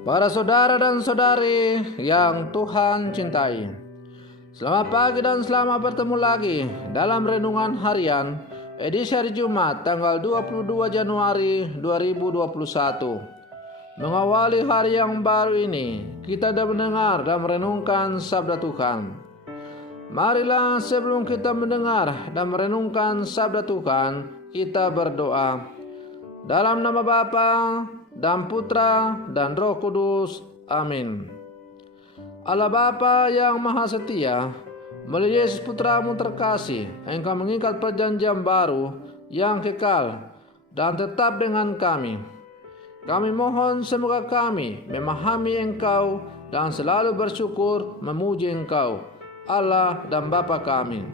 Para saudara dan saudari yang Tuhan cintai, selamat pagi dan selamat bertemu lagi dalam Renungan Harian edisi hari Jumat tanggal 22 Januari 2021. Mengawali hari yang baru ini, kita dapat mendengar dan merenungkan sabda Tuhan. Marilah sebelum kita mendengar dan merenungkan sabda Tuhan, kita berdoa. Dalam nama Bapa dan Putra dan Roh Kudus. Amin. Allah Bapa yang Maha Setia, melalui Yesus Putramu terkasih, Engkau mengikat perjanjian baru yang kekal dan tetap dengan kami. Kami mohon semoga kami memahami Engkau dan selalu bersyukur memuji Engkau, Allah dan Bapa kami.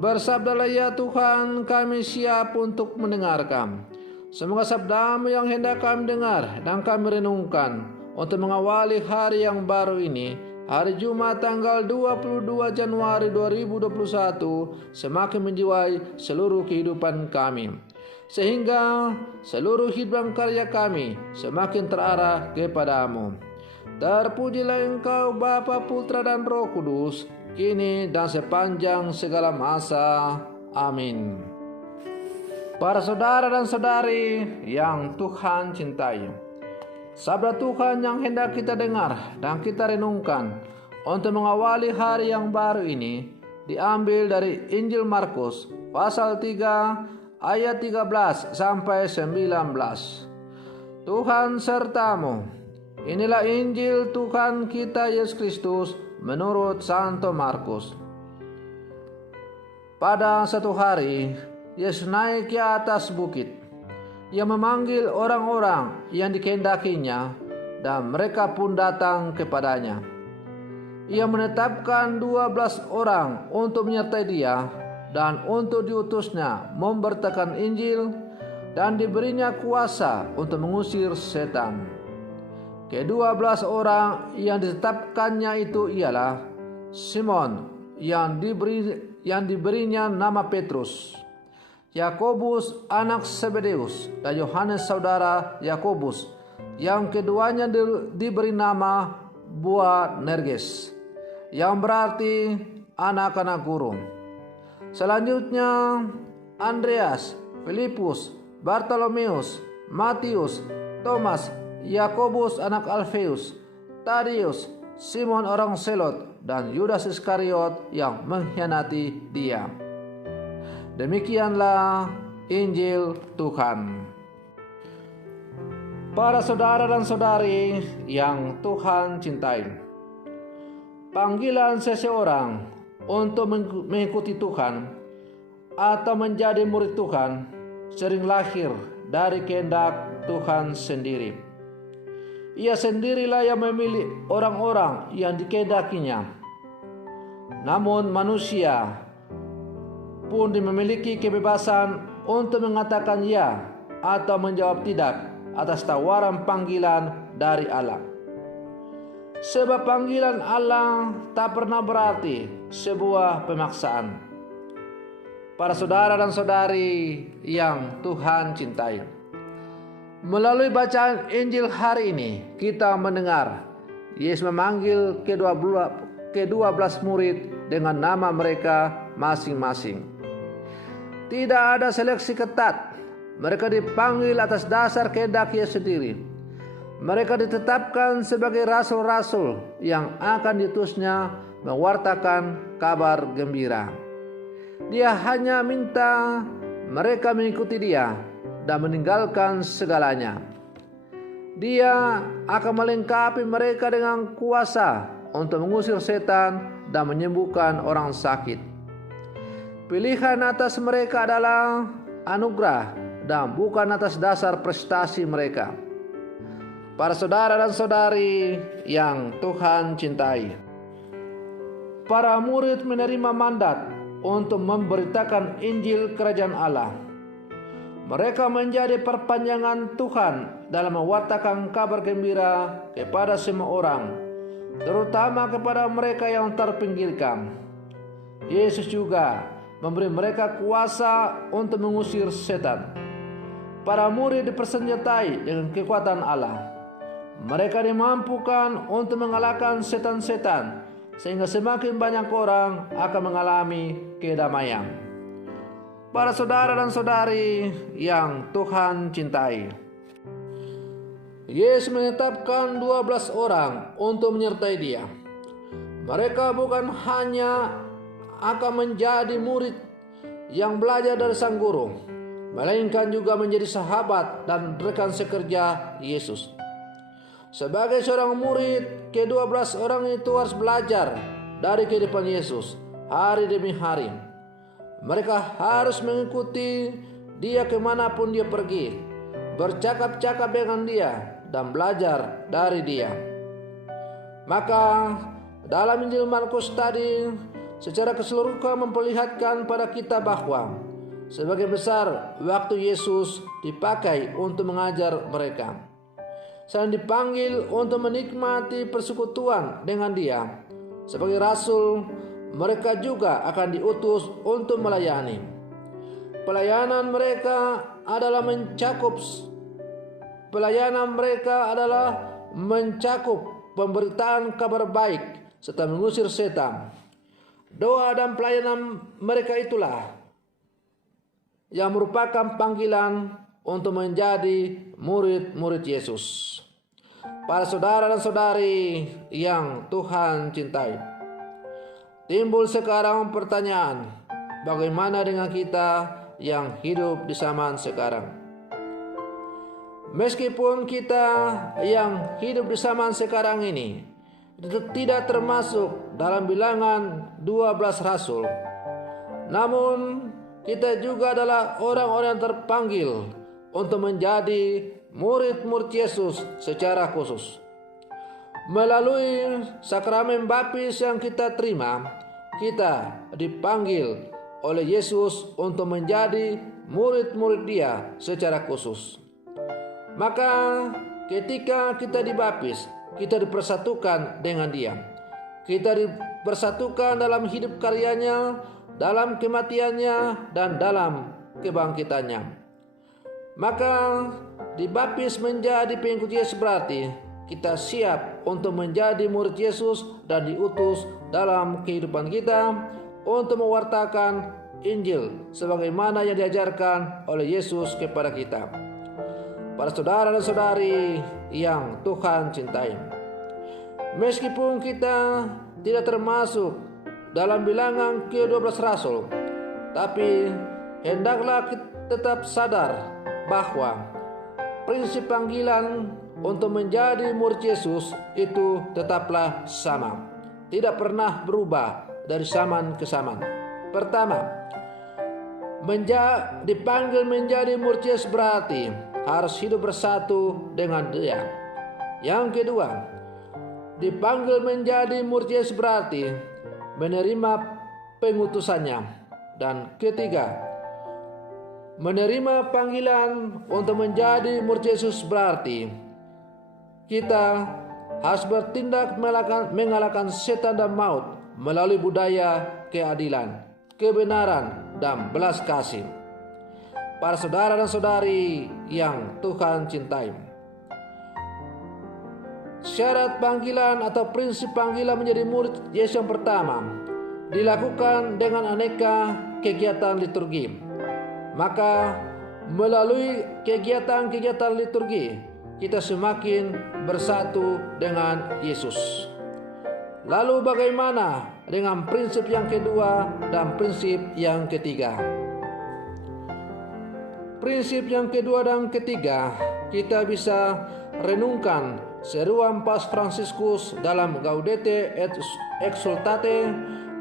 Bersabdalah ya Tuhan, kami siap untuk mendengarkan. Semoga sabdamu yang hendak kami dengar dan kami renungkan untuk mengawali hari yang baru ini, hari Jumat tanggal 22 Januari 2021, semakin menjiwai seluruh kehidupan kami, sehingga seluruh hidup dan karya kami semakin terarah kepadamu. Terpujilah Engkau Bapa, Putra dan Roh Kudus, kini dan sepanjang segala masa. Amin. Para saudara dan saudari yang Tuhan cintai, sabda Tuhan yang hendak kita dengar dan kita renungkan untuk mengawali hari yang baru ini diambil dari Injil Markus pasal 3 ayat 13 sampai 19. Tuhan sertamu. Inilah Injil Tuhan kita Yesus Kristus menurut Santo Markus. Pada satu hari, Yesus naik ke atas bukit. Ia memanggil orang-orang yang dikehendakinya, dan mereka pun datang kepadanya. Ia menetapkan 12 orang untuk menyertai dia, dan untuk diutusnya memberitakan Injil, dan diberinya kuasa untuk mengusir setan. Ke-12 orang yang ditetapkannya itu ialah Simon yang diberinya nama Petrus, Yakobus anak Zebedeus, dan Yohanes saudara Yakobus, yang keduanya diberi nama Boanerges, yang berarti anak-anak guru. Selanjutnya Andreas, Filipus, Bartolomeus, Matius, Thomas, Yakobus anak Alfeus, Tadius, Simon orang Selot, dan Yudas Iskariot yang mengkhianati dia. Demikianlah Injil Tuhan. Para saudara dan saudari yang Tuhan cintai, panggilan seseorang untuk mengikuti Tuhan atau menjadi murid Tuhan sering lahir dari kehendak Tuhan sendiri. Ia sendirilah yang memilih orang-orang yang dikehendakinya. Namun manusia pun memiliki kebebasan untuk mengatakan ya atau menjawab tidak atas tawaran panggilan dari Allah. Sebab panggilan Allah tak pernah berarti sebuah pemaksaan. Para saudara dan saudari yang Tuhan cintai, melalui bacaan Injil hari ini kita mendengar Yesus memanggil ke-12 murid dengan nama mereka masing-masing. Tidak ada seleksi ketat. Mereka dipanggil atas dasar kehendak Yesus sendiri. Mereka ditetapkan sebagai rasul-rasul yang akan diutusnya mewartakan kabar gembira. Dia hanya minta mereka mengikuti dia dan meninggalkan segalanya. Dia akan melengkapi mereka dengan kuasa untuk mengusir setan dan menyembuhkan orang sakit. Pilihan atas mereka adalah anugerah dan bukan atas dasar prestasi mereka. Para saudara dan saudari yang Tuhan cintai, para murid menerima mandat untuk memberitakan Injil Kerajaan Allah. Mereka menjadi perpanjangan Tuhan dalam mewartakan kabar gembira kepada semua orang, terutama kepada mereka yang terpinggirkan. Yesus juga memberi mereka kuasa untuk mengusir setan. Para murid dipersenjatai dengan kekuatan Allah. Mereka dimampukan untuk mengalahkan setan-setan, sehingga semakin banyak orang akan mengalami kedamaian. Para saudara dan saudari yang Tuhan cintai, Yesus menetapkan 12 orang untuk menyertai Dia. Mereka bukan hanya akan menjadi murid yang belajar dari sang guru, melainkan juga menjadi sahabat dan rekan sekerja Yesus. Sebagai seorang murid, ke-12 orang itu harus belajar dari kehidupan Yesus hari demi hari. Mereka harus mengikuti Dia kemanapun Dia pergi, bercakap-cakap dengan Dia, dan belajar dari Dia. Maka dalam Injil Markus tadi secara keseluruhan memperlihatkan pada kita bahwa sebagian besar waktu Yesus dipakai untuk mengajar mereka. Selain dipanggil untuk menikmati persekutuan dengan Dia sebagai rasul, mereka juga akan diutus untuk melayani. Pelayanan mereka adalah mencakup pemberitaan kabar baik serta mengusir setan. Doa dan pelayanan mereka itulah yang merupakan panggilan untuk menjadi murid-murid Yesus. Para saudara dan saudari yang Tuhan cintai, timbul sekarang pertanyaan, bagaimana dengan kita yang hidup di zaman sekarang? Meskipun kita yang hidup di zaman sekarang ini tidak termasuk dalam bilangan 12 rasul, namun kita juga adalah orang-orang yang terpanggil untuk menjadi murid-murid Yesus secara khusus. Melalui sakramen baptis yang kita terima, kita dipanggil oleh Yesus untuk menjadi murid-murid Dia secara khusus. Maka ketika kita dibaptis, kita dipersatukan dengan Dia. Kita dipersatukan dalam hidup karyanya, dalam kematiannya, dan dalam kebangkitannya. Maka dibaptis menjadi pengikut Yesus berarti kita siap untuk menjadi murid Yesus dan diutus dalam kehidupan kita untuk mewartakan Injil sebagaimana yang diajarkan oleh Yesus kepada kita. Para saudara dan saudari yang Tuhan cintai, meskipun kita tidak termasuk dalam bilangan ke-12 rasul, tapi hendaklah kita tetap sadar bahwa prinsip panggilan untuk menjadi murid Yesus itu tetaplah sama, tidak pernah berubah dari zaman ke zaman. Pertama, dipanggil menjadi murid Yesus berarti harus hidup bersatu dengan Dia. Yang kedua, dipanggil menjadi murid Yesus berarti menerima pengutusannya. Dan ketiga, menerima panggilan untuk menjadi murid Yesus berarti kita harus bertindak mengalahkan setan dan maut melalui budaya keadilan, kebenaran, dan belas kasih. Para saudara dan saudari yang Tuhan cintai, syarat panggilan atau prinsip panggilan menjadi murid Yesus yang pertama dilakukan dengan aneka kegiatan liturgi. Maka melalui kegiatan-kegiatan liturgi kita semakin bersatu dengan Yesus. Lalu bagaimana dengan prinsip yang kedua dan prinsip yang ketiga? Prinsip yang kedua dan ketiga kita bisa renungkan seruan Paus Fransiskus dalam Gaudete et Exsultate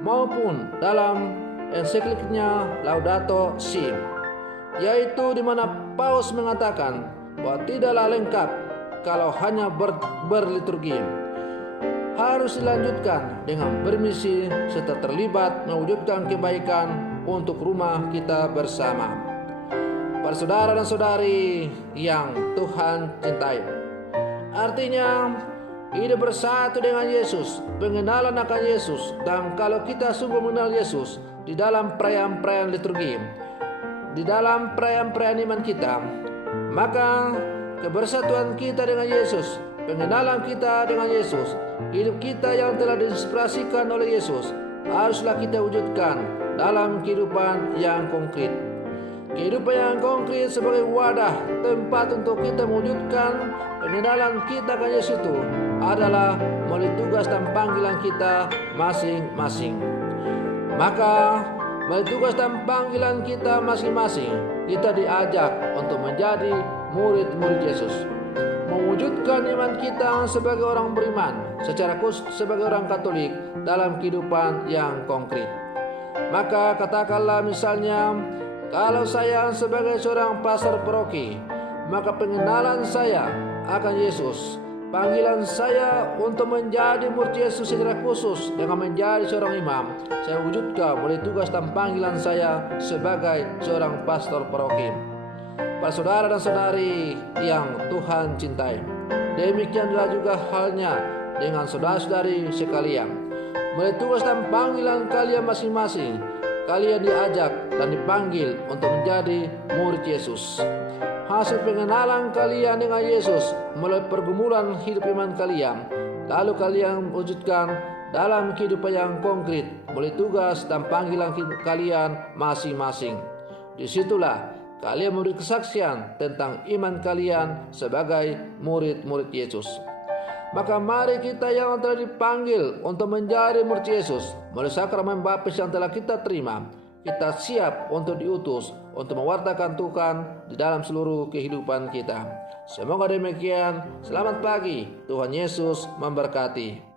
maupun dalam ensikliknya Laudato Si, yaitu di mana Paus mengatakan bahwa tidaklah lengkap kalau hanya berliturgi. Harus dilanjutkan dengan bermisi serta terlibat mewujudkan kebaikan untuk rumah kita bersama. Para saudara dan saudari yang Tuhan cintai, artinya hidup bersatu dengan Yesus, pengenalan akan Yesus, dan kalau kita sungguh mengenal Yesus di dalam perayaan-perayaan liturgi, di dalam perayaan-perayaan iman kita, maka kebersatuan kita dengan Yesus pengenalan kita dengan Yesus, hidup kita yang telah diinspirasikan oleh Yesus, haruslah kita wujudkan dalam kehidupan yang konkret. Kehidupan yang konkret sebagai wadah tempat untuk kita mewujudkan pengenalan kita ke Yesus itu adalah melalui tugas dan panggilan kita masing-masing. Maka melalui tugas dan panggilan kita masing-masing, kita diajak untuk menjadi murid-murid Yesus, mewujudkan iman kita sebagai orang beriman, secara khusus sebagai orang Katolik dalam kehidupan yang konkret. Maka katakanlah misalnya, kalau saya sebagai seorang pastor paroki, maka pengenalan saya akan Yesus, panggilan saya untuk menjadi murid Yesus secara khusus dengan menjadi seorang imam, saya wujudkan melalui tugas dan panggilan saya sebagai seorang pastor paroki. Para saudara dan saudari yang Tuhan cintai, demikianlah juga halnya dengan saudara-saudari sekalian. Melalui tugas dan panggilan kalian masing-masing, kalian diajak dan dipanggil untuk menjadi murid Yesus. Hasil pengenalan kalian dengan Yesus melalui pergumulan hidup iman kalian, lalu kalian wujudkan dalam kehidupan yang konkret melalui tugas dan panggilan kalian masing-masing. Disitulah kalian memberi kesaksian tentang iman kalian sebagai murid-murid Yesus. Maka mari kita yang telah dipanggil untuk menjadi murid Yesus melalui sakramen baptis yang telah kita terima, kita siap untuk diutus untuk mewartakan Tuhan di dalam seluruh kehidupan kita. Semoga demikian. Selamat pagi. Tuhan Yesus memberkati.